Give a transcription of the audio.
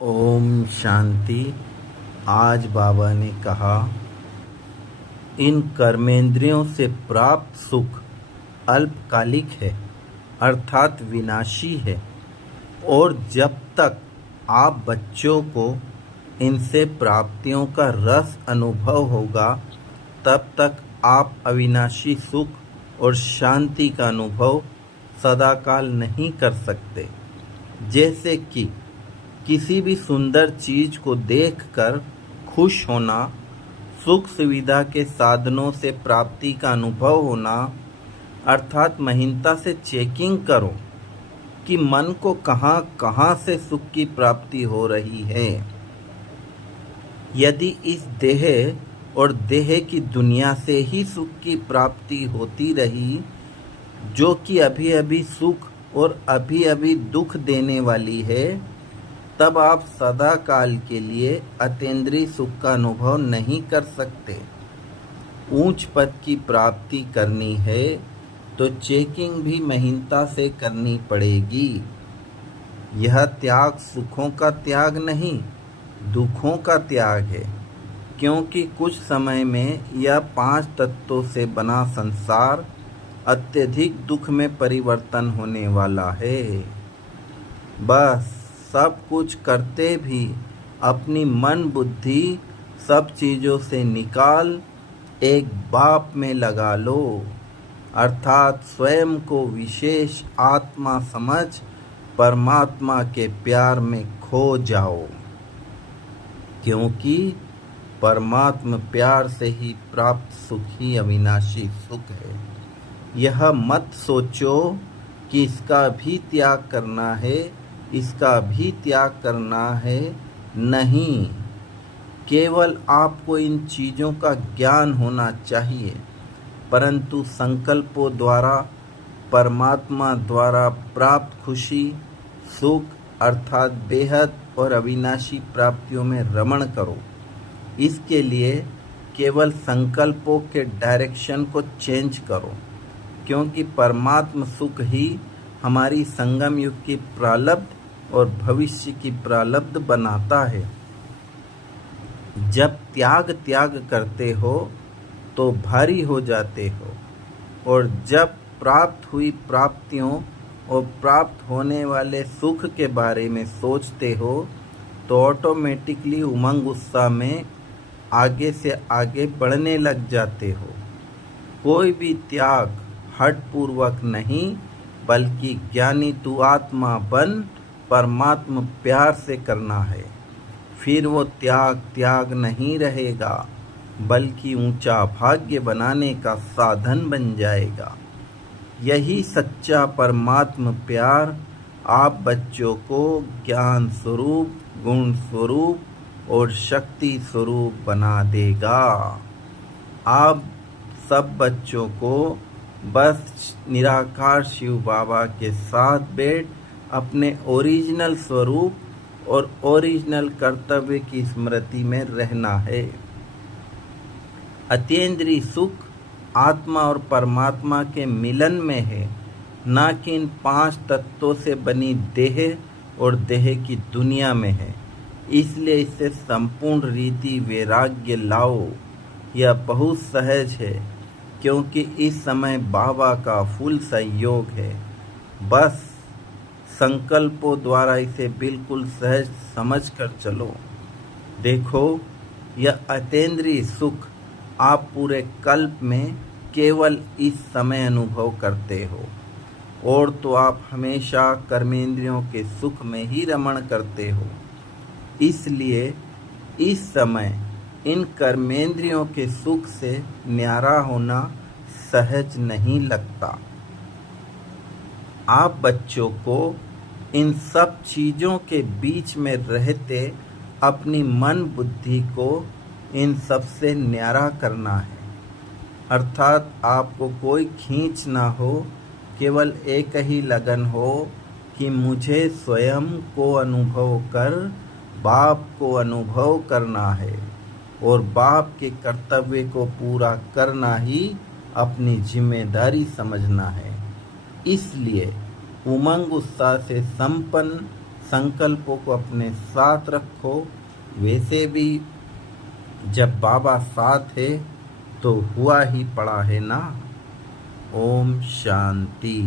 ओम शांति। आज बाबा ने कहा, इन कर्मेंद्रियों से प्राप्त सुख अल्पकालिक है, अर्थात विनाशी है, और जब तक आप बच्चों को इनसे प्राप्तियों का रस अनुभव होगा, तब तक आप अविनाशी सुख और शांति का अनुभव सदाकाल नहीं कर सकते। जैसे कि किसी भी सुंदर चीज को देखकर खुश होना, सुख सुविधा के साधनों से प्राप्ति का अनुभव होना, अर्थात महीनता से चेकिंग करो कि मन को कहाँ कहाँ से सुख की प्राप्ति हो रही है। यदि इस देह और देह की दुनिया से ही सुख की प्राप्ति होती रही, जो कि अभी अभी सुख और अभी अभी दुख देने वाली है, तब आप सदा काल के लिए अतीन्द्रिय सुख का अनुभव नहीं कर सकते। ऊंच पद की प्राप्ति करनी है तो चेकिंग भी महीनता से करनी पड़ेगी। यह त्याग सुखों का त्याग नहीं, दुखों का त्याग है, क्योंकि कुछ समय में यह 5 तत्वों से बना संसार अत्यधिक दुख में परिवर्तन होने वाला है। बस सब कुछ करते भी अपनी मन बुद्धि सब चीज़ों से निकाल एक बाप में लगा लो, अर्थात स्वयं को विशेष आत्मा समझ परमात्मा के प्यार में खो जाओ, क्योंकि परमात्मा प्यार से ही प्राप्त सुख ही अविनाशी सुख है। यह मत सोचो कि इसका भी त्याग करना है, इसका भी त्याग करना है। नहीं, केवल आपको इन चीज़ों का ज्ञान होना चाहिए, परंतु संकल्पों द्वारा परमात्मा द्वारा प्राप्त खुशी सुख अर्थात बेहद और अविनाशी प्राप्तियों में रमण करो। इसके लिए केवल संकल्पों के डायरेक्शन को चेंज करो, क्योंकि परमात्मा सुख ही हमारी संगम युग की प्रारब्ध और भविष्य की प्रारब्ध बनाता है। जब त्याग करते हो तो भारी हो जाते हो, और जब प्राप्त हुई प्राप्तियों और प्राप्त होने वाले सुख के बारे में सोचते हो तो ऑटोमेटिकली उमंग उत्साह में आगे से आगे बढ़ने लग जाते हो। कोई भी त्याग हठपूर्वक नहीं, बल्कि ज्ञानी तू आत्मा बन परमात्मा प्यार से करना है। फिर वो त्याग नहीं रहेगा, बल्कि ऊंचा भाग्य बनाने का साधन बन जाएगा। यही सच्चा परमात्मा प्यार आप बच्चों को ज्ञान स्वरूप, गुण स्वरूप और शक्ति स्वरूप बना देगा। आप सब बच्चों को बस निराकार शिव बाबा के साथ बैठ अपने ओरिजिनल स्वरूप और ओरिजिनल कर्तव्य की स्मृति में रहना है। अतीन्द्रिय सुख आत्मा और परमात्मा के मिलन में है, न कि इन 5 तत्वों से बनी देह और देह की दुनिया में है। इसलिए इससे संपूर्ण रीति वैराग्य लाओ। यह बहुत सहज है, क्योंकि इस समय बाबा का फुल सहयोग है। बस संकल्पों द्वारा इसे बिल्कुल सहज समझ कर चलो। देखो, यह अतीन्द्रिय सुख आप पूरे कल्प में केवल इस समय अनुभव करते हो, और तो आप हमेशा कर्मेंद्रियों के सुख में ही रमण करते हो। इसलिए इस समय इन कर्मेंद्रियों के सुख से न्यारा होना सहज नहीं लगता। आप बच्चों को इन सब चीज़ों के बीच में रहते अपनी मन बुद्धि को इन सब से न्यारा करना है, अर्थात आपको कोई खींच ना हो, केवल एक ही लगन हो कि मुझे स्वयं को अनुभव कर बाप को अनुभव करना है, और बाप के कर्तव्य को पूरा करना ही अपनी जिम्मेदारी समझना है। इसलिए उमंग उत्साह से संपन्न संकल्पों को अपने साथ रखो। वैसे भी जब बाबा साथ है तो हुआ ही पड़ा है ना। ओम शांति।